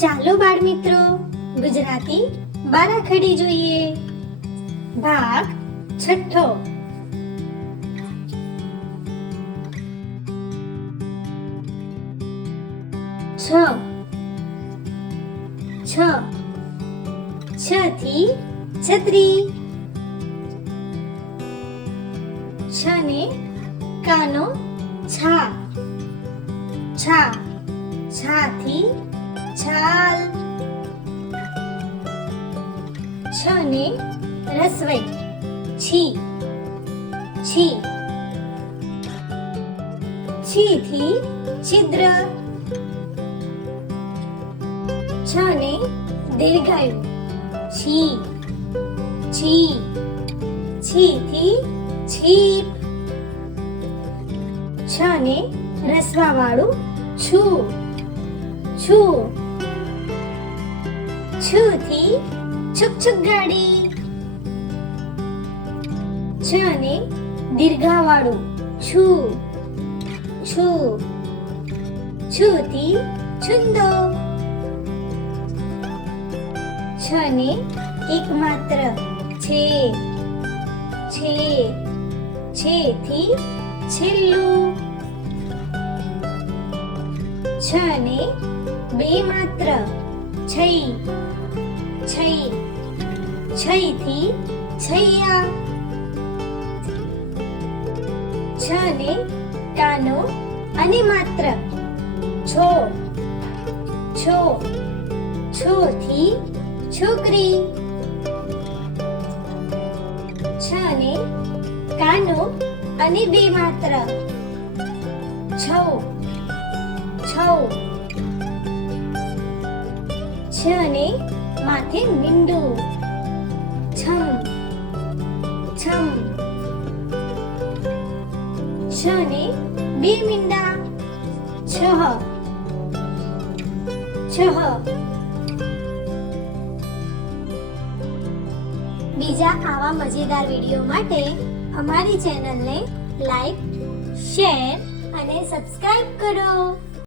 ચાલો બાળ મિત્રો ગુજરાતી બારાખડી જોઈએ. ભાગ છઠ્ઠો. છ. છ. છ થી છત્રી. છ ને કાનો છા. છા છાથી છાલ. છ ને રસવઈ. છી. છી. છી થી છિદ્ર. છ ને દીર્ઘાયુ. છી. છી. છી થી છીપ. છ ને રસવા વાળું છું. છું. છું થી છુક છુક ગાડી છ. ને દીર્ઘા વાળું છું. છું છું થી છુંદો. છ ને એક માત્ર છે. છે. છે થી છેલ્લું. છ ને બે માત્ર છઈ. છઈ. છઈ થી છૈયા. છ ને ટાનો અને માત્ર. છો. છો. છો થી છોકરી. છ ને કાનો અને બે માત્ર. છ. છો. છ ને માથે મીંડું. છમ. છમ. છ ને બે મીંડા. છ. છ. બીજા આવા મજેદાર વીડિયો માટે અમારી ચેનલને લાઈક શેર અને સબસ્ક્રાઇબ કરો.